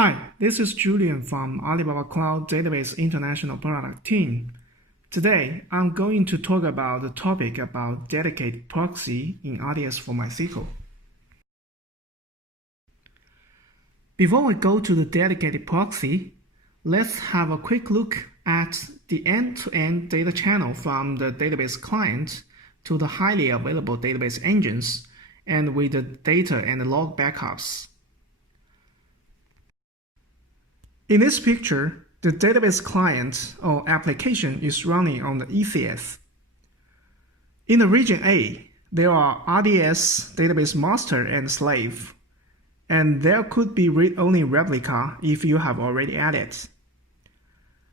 Hi, this is Julian from Alibaba Cloud Database International Product Team. Today, I'm going to talk about the topic about dedicated proxy in RDS for MySQL. Before we go to the dedicated proxy, let's have a quick look at the end-to-end data channel from the database client to the highly available database engines and with the data and log backups. In this picture, the database client or application is running on the ECS. In the region A, there are RDS database master and slave, and there could be read-only replica if you have already added.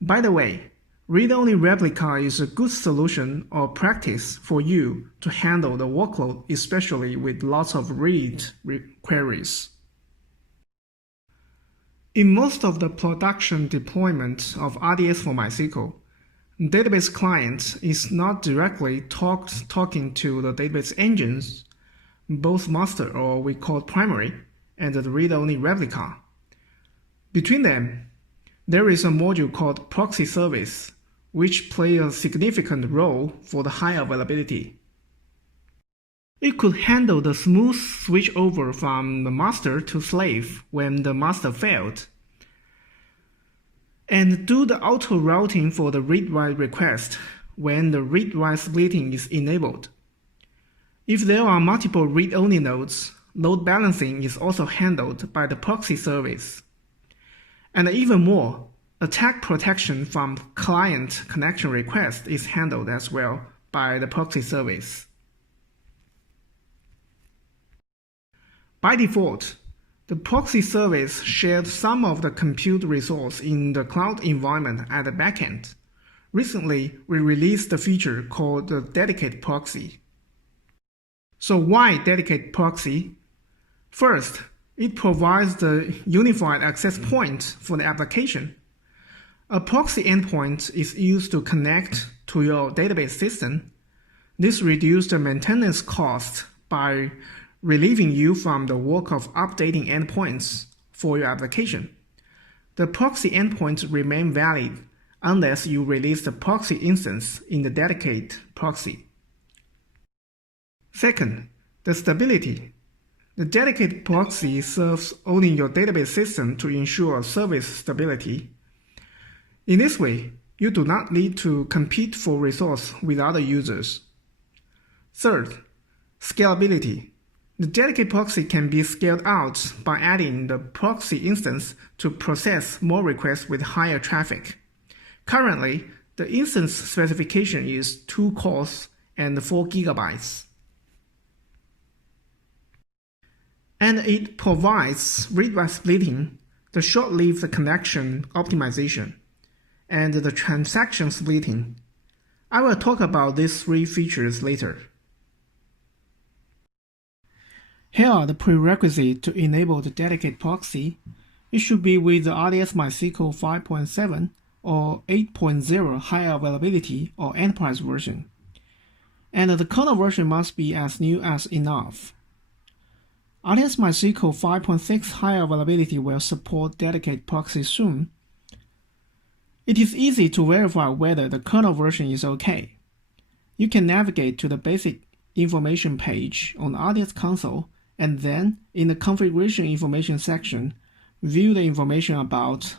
By the way, read-only replica is a good solution or practice for you to handle the workload, especially with lots of read queries. In most of the production deployment of RDS for MySQL, database client is not directly talking to the database engines, both master or we call primary, and the read-only replica. Between them, there is a module called proxy service, which plays a significant role for the high availability. It could handle the smooth switch over from the master to slave when the master failed, and do the auto routing for the read-write request when the read-write splitting is enabled. If there are multiple read-only nodes, load balancing is also handled by the proxy service. And even more, attack protection from client connection request is handled as well by the proxy service. By default, the proxy service shared some of the compute resource in the cloud environment at the backend. Recently, we released a feature called the Dedicated Proxy. So why Dedicated Proxy? First, it provides the unified access point for the application. A proxy endpoint is used to connect to your database system. This reduces the maintenance cost by relieving you from the work of updating endpoints for your application. The proxy endpoints remain valid unless you release the proxy instance in the dedicated proxy. Second, the stability. The dedicated proxy serves only your database system to ensure service stability. In this way, you do not need to compete for resource with other users. Third, scalability. The dedicated proxy can be scaled out by adding the proxy instance to process more requests with higher traffic. Currently, the instance specification is 2 cores and 4 gigabytes. And it provides read-write splitting, the short-lived connection optimization, and the transaction splitting. I will talk about these 3 features later. Here are the prerequisites to enable the dedicated proxy. It should be with the RDS MySQL 5.7 or 8.0 high availability or enterprise version. And the kernel version must be as new as enough. RDS MySQL 5.6 high availability will support dedicated proxy soon. It is easy to verify whether the kernel version is okay. You can navigate to the basic information page on the RDS console, and then in the configuration information section, view the information about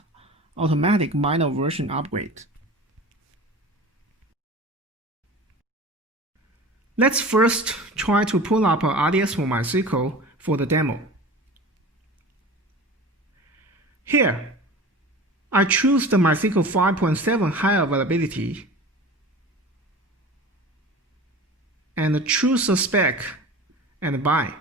automatic minor version upgrade. Let's first try to pull up a RDS for MySQL for the demo. Here, I choose the MySQL 5.7 high availability and choose the spec and buy.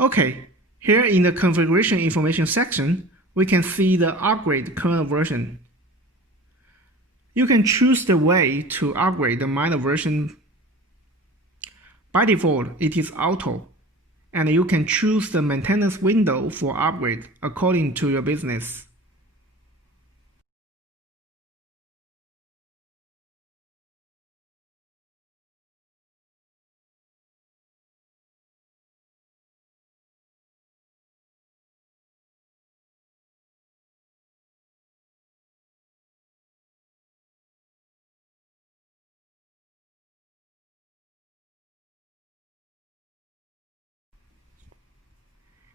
Okay, here in the configuration information section, we can see the upgrade kernel version. You can choose the way to upgrade the minor version. By default, it is auto, and you can choose the maintenance window for upgrade according to your business.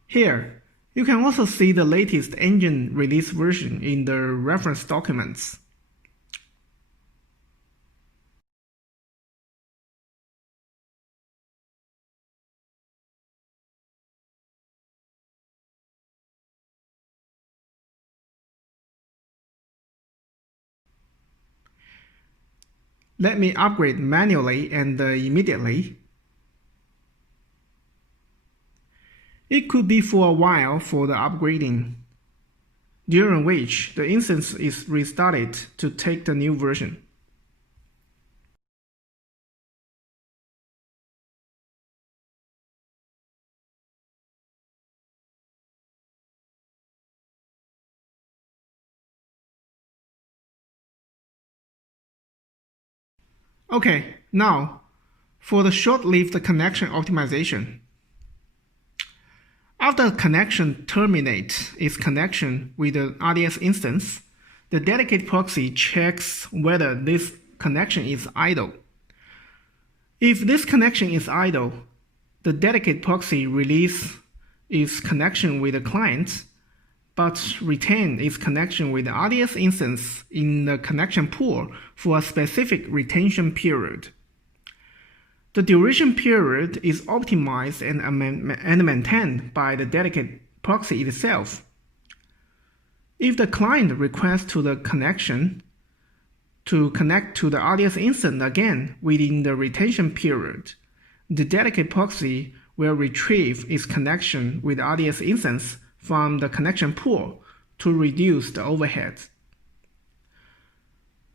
Here, you can also see the latest engine release version in the reference documents. Let me upgrade manually and immediately. It could be for a while for the upgrading, during which the instance is restarted to take the new version. Okay, now for the short-lived connection optimization. After a connection terminates its connection with the RDS instance, the dedicated proxy checks whether this connection is idle. If this connection is idle, the dedicated proxy releases its connection with the client, but retains its connection with the RDS instance in the connection pool for a specific retention period. The duration period is optimized and maintained by the dedicated proxy itself. If the client requests to the connection to connect to the RDS instance again within the retention period, the dedicated proxy will retrieve its connection with the RDS instance from the connection pool to reduce the overhead.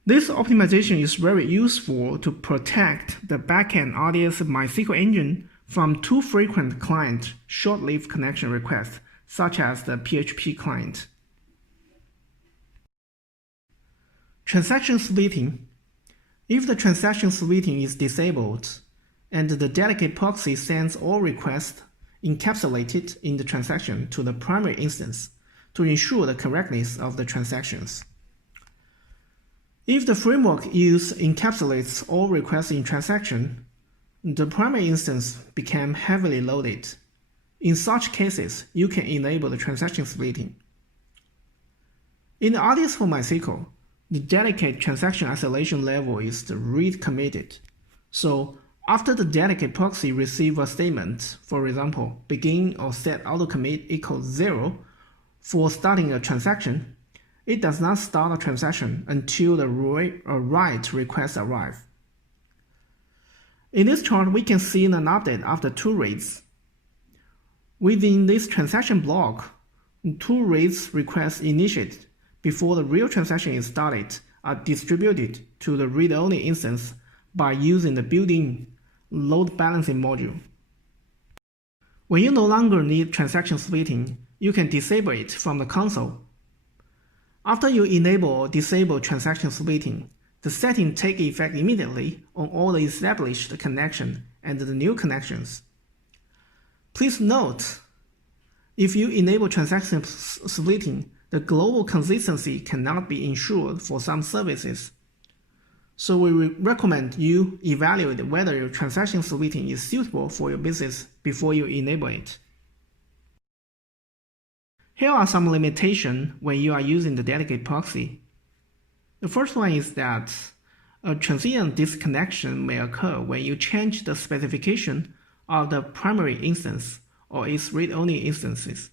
This optimization is very useful to protect the backend RDS MySQL engine from too frequent client short-lived connection requests, such as the PHP client. Transaction splitting. If the transaction splitting is disabled, and the dedicated proxy sends all requests encapsulated in the transaction to the primary instance to ensure the correctness of the transactions. If the framework use encapsulates all requests in transaction, the primary instance became heavily loaded. In such cases, you can enable the transaction splitting. In the RDS for MySQL, the dedicated transaction isolation level is the read committed. So after the dedicated proxy receives a statement, for example, begin or set autocommit equals 0 for starting a transaction, it does not start a transaction until the write request arrives. In this chart, we can see an update after 2 reads. Within this transaction block, 2 reads requests initiated before the real transaction is started are distributed to the read-only instance by using the built-in load balancing module. When you no longer need transaction splitting, you can disable it from the console. After you enable or disable transaction splitting, the setting takes effect immediately on all the established connections and the new connections. Please note, if you enable transaction splitting, the global consistency cannot be ensured for some services. So we recommend you evaluate whether your transaction splitting is suitable for your business before you enable it. Here are some limitations when you are using the dedicated proxy. The first one is that a transient disconnection may occur when you change the specification of the primary instance or its read-only instances.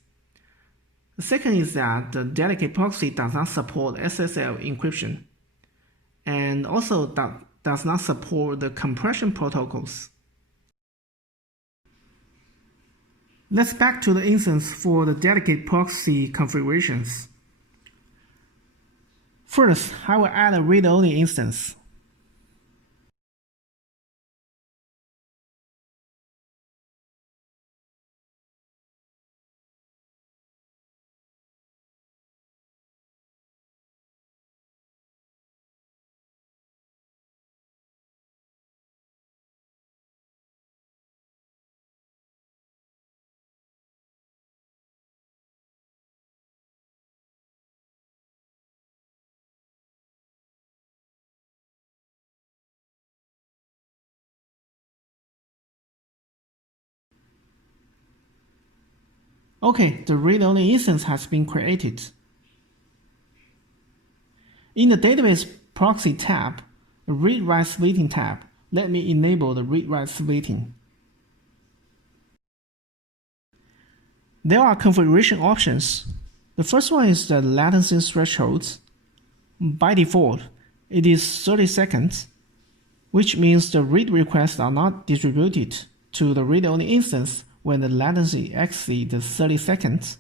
The second is that the dedicated proxy does not support SSL encryption and also does not support the compression protocols. Let's back to the instance for the dedicated proxy configurations. First, I will add a read-only instance. Okay, the read-only instance has been created. In the Database Proxy tab, the Read-Write Splitting tab, let me enable the Read-Write Splitting. There are configuration options. The first one is the latency threshold. By default, it is 30 seconds, which means the read requests are not distributed to the read-only instance when the latency exceeds 30 seconds.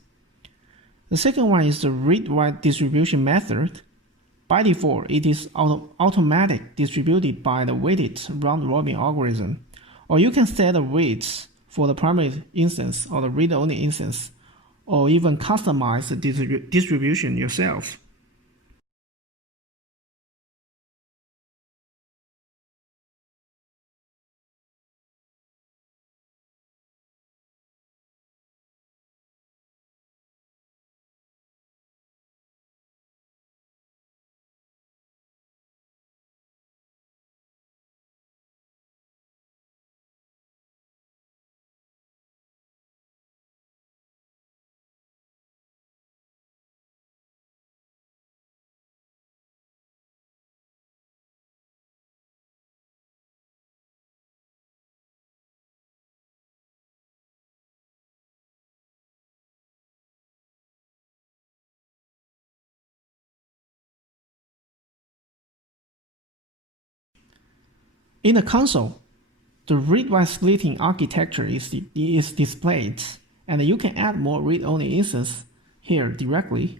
The second one is the read-write distribution method. By default, it is automatic distributed by the weighted round-robin algorithm, or you can set the weights for the primary instance or the read-only instance, or even customize the distribution yourself. In the console, the read-write splitting architecture is displayed, and you can add more read-only instances here directly.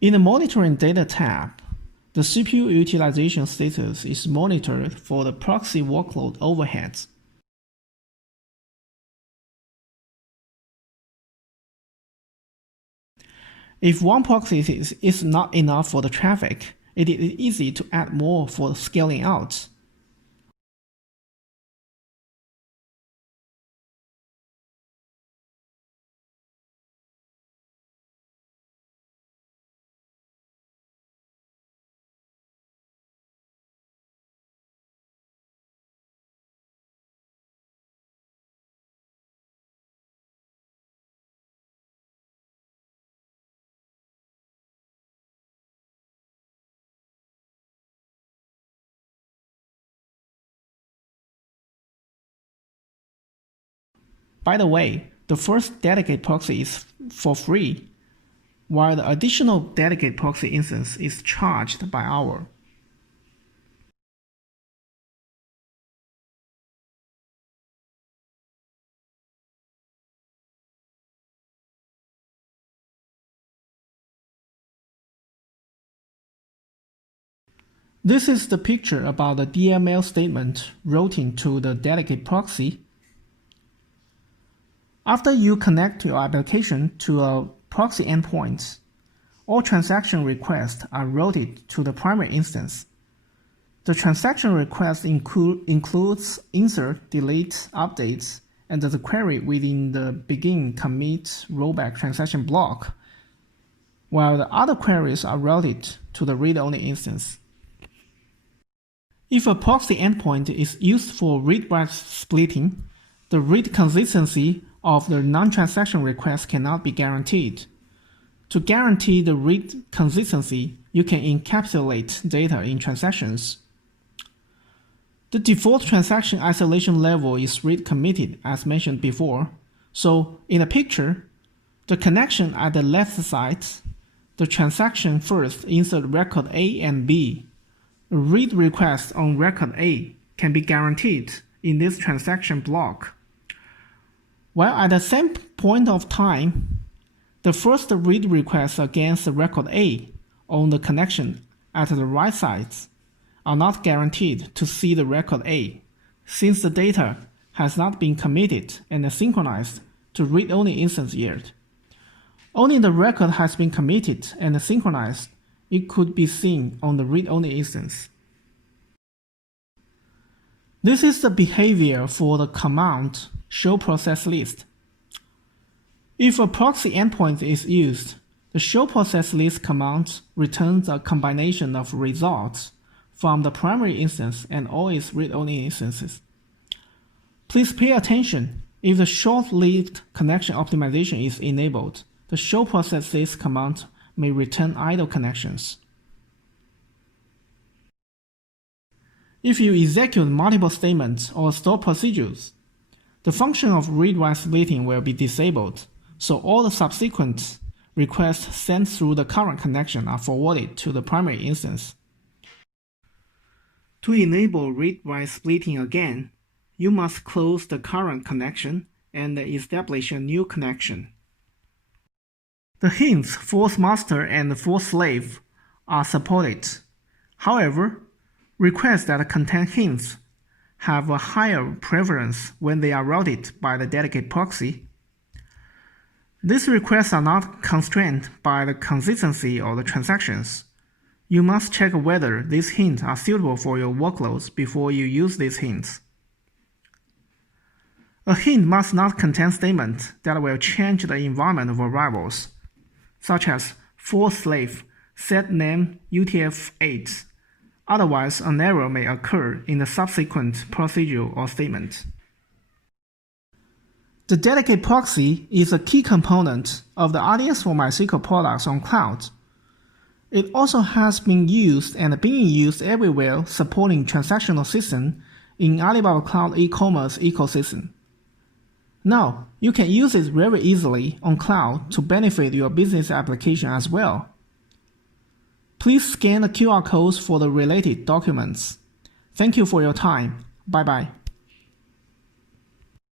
In the Monitoring Data tab, the CPU utilization status is monitored for the proxy workload overheads. If one proxy is not enough for the traffic, it is easy to add more for scaling out. By the way, the first dedicated proxy is for free, while the additional dedicated proxy instance is charged by hour. This is the picture about the DML statement routing to the dedicated proxy. After you connect your application to a proxy endpoint, all transaction requests are routed to the primary instance. The transaction request includes insert, delete, updates, and the query within the begin, commit, rollback transaction block. while the other queries are routed to the read-only instance. If a proxy endpoint is used for read-write splitting, the read consistency of the non-transaction request cannot be guaranteed. To guarantee the read consistency, you can encapsulate data in transactions. The default transaction isolation level is read committed as mentioned before. So in the picture, the connection at the left side, the transaction first insert record A and B. A read request on record A can be guaranteed in this transaction block. While at the same point of time, the first read request against the record A on the connection at the right side are not guaranteed to see the record A, since the data has not been committed and synchronized to read-only instance yet. Only the record has been committed and synchronized, it could be seen on the read-only instance. This is the behavior for the command show process list. If a proxy endpoint is used, the show process list command returns a combination of results from the primary instance and all its read-only instances. Please pay attention. If the short-lived connection optimization is enabled, the show process list command may return idle connections. If you execute multiple statements or store procedures, the function of read-write splitting will be disabled, so all the subsequent requests sent through the current connection are forwarded to the primary instance. To enable read-write splitting again, you must close the current connection and establish a new connection. The hints false master and false slave are supported. However, requests that contain hints have a higher preference when they are routed by the dedicated proxy. These requests are not constrained by the consistency of the transactions. You must check whether these hints are suitable for your workloads before you use these hints. A hint must not contain statements that will change the environment variables, such as false slave, set name UTF-8. Otherwise, an error may occur in the subsequent procedure or statement. The dedicated proxy is a key component of the RDS for MySQL products on cloud. It also has been used and being used everywhere supporting transactional system in Alibaba Cloud e-commerce ecosystem. Now, you can use it very easily on cloud to benefit your business application as well. Please scan the QR codes for the related documents. Thank you for your time. Bye-bye.